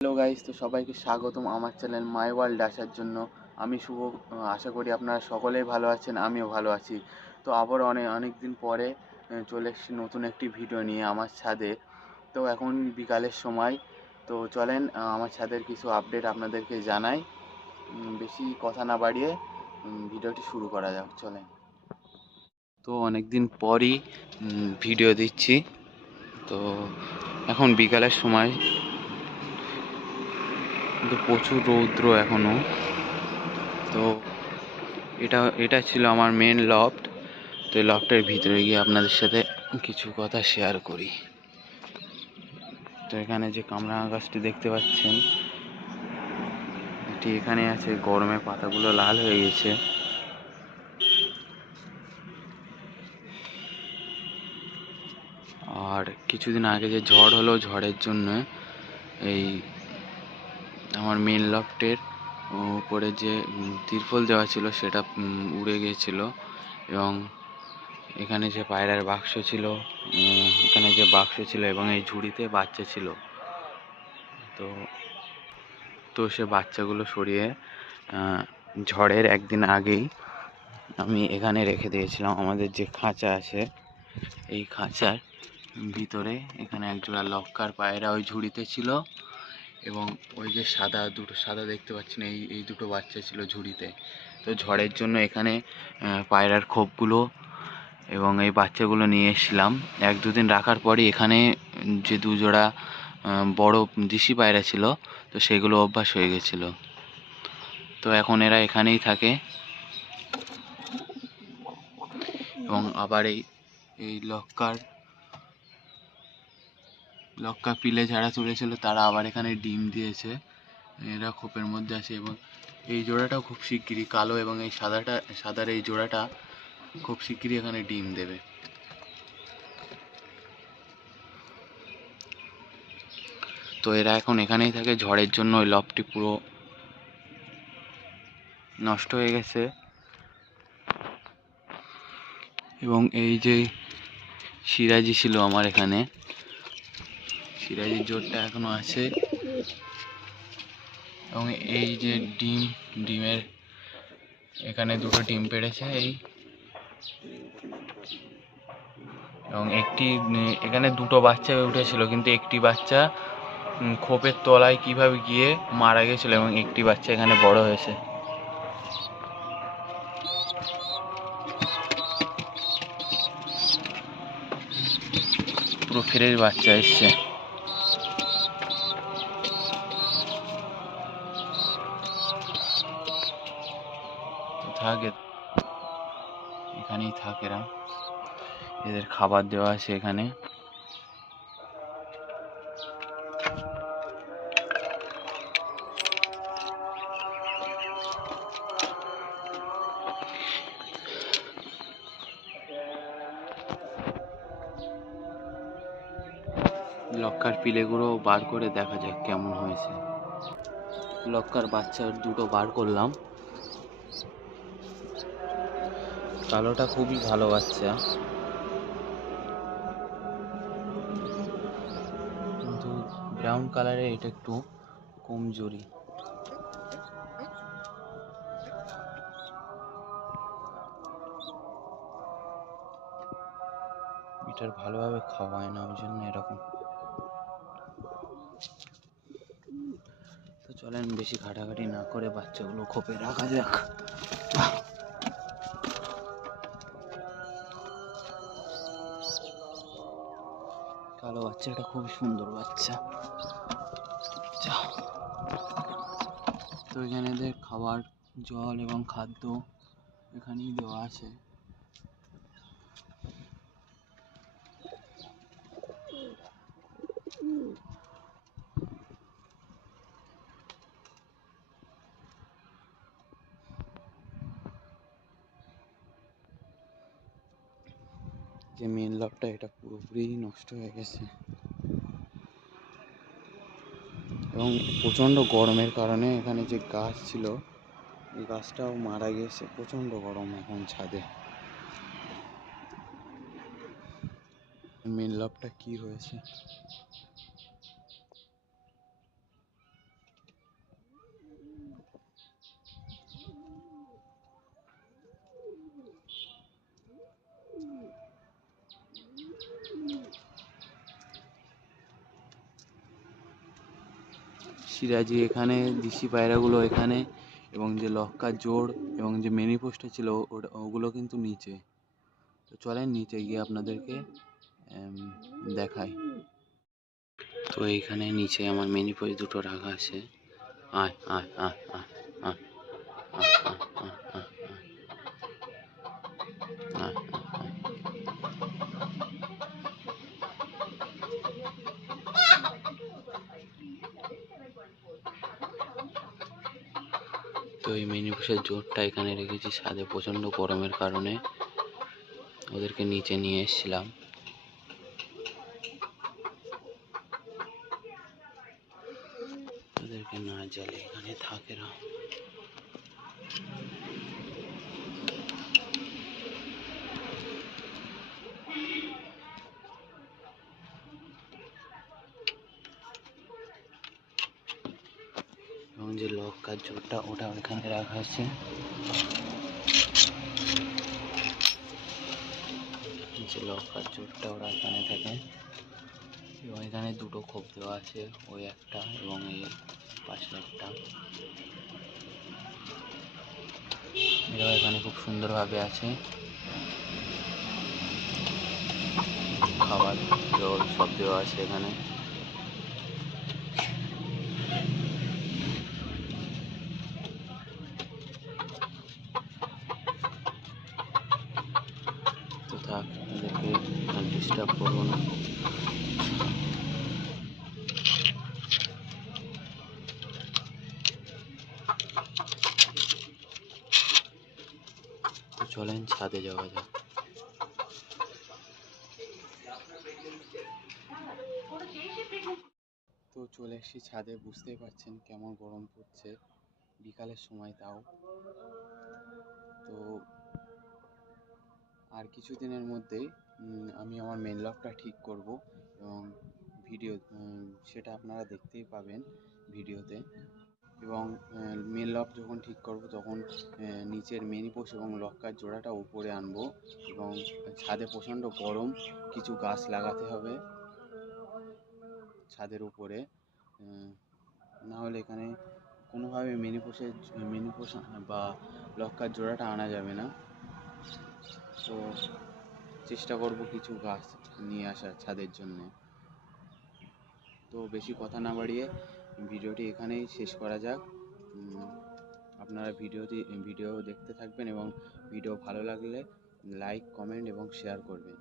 Hello guys, তো সবাইকে স্বাগতম আমার চ্যানেল মাই ওয়ার্ল্ড আসার জন্য। আমি শুভ। আশা করি আপনারা সকলেই ভালো আছেন, আমিও ভালো আছি। তো আবার অনেক দিন পরে চলে এসেছি নতুন একটি ভিডিও নিয়ে আমার ছাদে। তো এখন বিকালের সময়। তো চলেন আমার ছাদের কিছু আপডেট আপনাদেরকে জানাই। বেশি কথা না বাড়িয়ে ভিডিওটি শুরু করা যাক, চলেন। তো অনেক দিন পরই ভিডিও দিচ্ছি। তো এখন বিকালের সময়, কিন্তু প্রচুর রৌদ্র এখনো। তো এটা ছিল আমার মেন লফট। তো এই লফটের ভিতরে গিয়ে আপনাদের সাথে কিছু কথা শেয়ার করি। তো এখানে যে কামরাঙা গাছটি দেখতে পাচ্ছেন, এটি এখানে আছে। গরমে পাতাগুলো লাল হয়ে গেছে। আর কিছুদিন আগে যে ঝড় হলো, ঝড়ের জন্য এই আমার মেন লফটের উপরে যে তিরপল দেওয়া ছিল সেটা উড়ে গিয়েছিল। এবং এখানে যে পায়রার বাক্স ছিল, এবং এই ঝুড়িতে বাচ্চা ছিল। তো সে বাচ্চাগুলো সরিয়ে ঝড়ের একদিন আগেই আমি এখানে রেখে দিয়েছিলাম। আমাদের যে খাঁচা আছে, এই খাঁচার ভিতরে এখানে একজোড়া লক্কার পায়রা ওই ঝুড়িতে ছিল। এবং ওই যে দুটো সাদা দেখতে পাচ্ছেন, এই দুটো বাচ্চা ছিল ঝুড়িতে। তো ঝড়ের জন্য এখানে পায়রার খোপগুলো এবং এই বাচ্চাগুলো নিয়ে এসেছিলাম। 1-2 দিন রাখার পরই এখানে যে দুজোড়া বড় দেশি পায়রা ছিল, তো সেগুলো অভ্যাস হয়ে গেছিল। তো এখন এরা এখানেই থাকে। এবং আবার এই লক্কা পিলে যারা তুলেছিল তারা আবার এখানে ডিম দিয়েছে। এরা খোপের মধ্যে আছে। এবং এই জোড়াটাও খুব শিগগিরই, কালো এবং এই সাদার এই জোড়াটা খুব শিগগিরই এখানে ডিম দেবে। তো এরা এখন এখানেই থাকে। ঝড়ের জন্য ওই লফটটি পুরো নষ্ট হয়ে গেছে। এবং এই যে সিরাজি ছিল আমার এখানে, সিরাজির জোরটা এখনো আছে। এবং এই যে ডিমের এখানে দুটো ডিম পেড়েছে এবং এখানে দুটো বাচ্চা উঠেছিল, কিন্তু একটি বাচ্চা খোপের তলায় কিভাবে গিয়ে মারা গেছিল এবং একটি বাচ্চা এখানে বড় হয়েছে। পুরো ফ্রেশ বাচ্চা এসছে। থাকে এখানেই থাকে এরা। এদের খাবার দেওয়া আছে এখানে। লক্কার পিলেগুলো বার করে দেখা যাক কেমন হয়েছে। লক্কার বাচ্চা দুটো বার করলাম। কালোটা খুবই ভালো বাচ্চা, কিন্তু ব্রাউন কালারে এটা একটু কমজোরি। এটার ভালোভাবে খাওয়ায় না, ওই জন্য এরকম। তো চলেন বেশি ঘাটাঘাটি না করে বাচ্চাগুলো খোপে রাখা যাক। কালো বাচ্চাটা খুবই সুন্দর বাচ্চা। তো এখানে এদের খাবার, জল এবং খাদ্য এখানেই দেওয়া আছে। যে মেন লকটা, এটা পুরোপুরি নষ্ট হয়ে গেছে। এবং প্রচণ্ড গরমের কারণে এখানে যে গাছ ছিল, এই গাছটাও মারা গেছে। প্রচণ্ড গরম এখন ছাদে। মেন লকটা কি হয়েছে। সিরাজি এখানে, দেশি পায়রাগুলো এখানে, এবং যে লক্কার জোড় এবং যে মিনি পোস্টটা ছিল ওগুলো কিন্তু নিচে। তো চলেন নিচে গিয়ে আপনাদেরকে দেখাই। তো এইখানে নিচে আমার মিনি পোস্ট দুটো রাখা আছে। আয় আয় আয় আয় আয় আয় আয় আয় আয় আয় আয়। তো এই মিনি পোষের জোরটা এখানে রেখেছি, ছাদে প্রচণ্ড গরমের কারণে ওদেরকে নিচে নিয়ে এসেছিলাম। ওদেরকে না জ্বালে এখানে থাকে না। এবং যে লক্কার জোরটা ওটা ওখানে রাখা আছে। যে লক্কার জোরটা ওরা এখানে থাকে, এবং এখানে দুটো খোপ দেওয়া আছে, ওই একটা এবং এই পাশে একটা। এরাও এখানে খুব সুন্দরভাবে আছে। খাবার জল সব দেওয়া আছে এখানে। তো থাক, এদেরকে আর ডিস্টার্ব করবো না। তো চলেন ছাদে যাওয়া যাক। তো চলে এসেছি ছাদে, বুঝতেই পারছেন কেমন গরম পড়ছে বিকালের সময় তাও। তো আর কিছুদিনের মধ্যেই আমি আমার মেন লকটা ঠিক করব, এবং ভিডিও সেটা আপনারা দেখতেই পাবেন ভিডিওতে। এবং মেন লক যখন ঠিক করব তখন নিচের মিনি পোস্ট এবং লক্কার জোড়াটা উপরে আনবো, এবং ছাদে প্রচণ্ড গরম, কিছু গাছ লাগাতে হবে ছাদের উপরে। না হলে এখানে কোনোভাবে মিনি পোষ বা লক্কার জোড়াটা আনা যাবে না। তো চেষ্টা করব কিছু গাছ নিয়ে আসার ছাদের জন্যে। তো বেশি কথা না বাড়িয়ে ভিডিওটি এখানেই শেষ করা যাক। আপনারা ভিডিও দেখতে থাকবেন, এবং ভিডিও ভালো লাগলে লাইক, কমেন্ট এবং শেয়ার করবেন।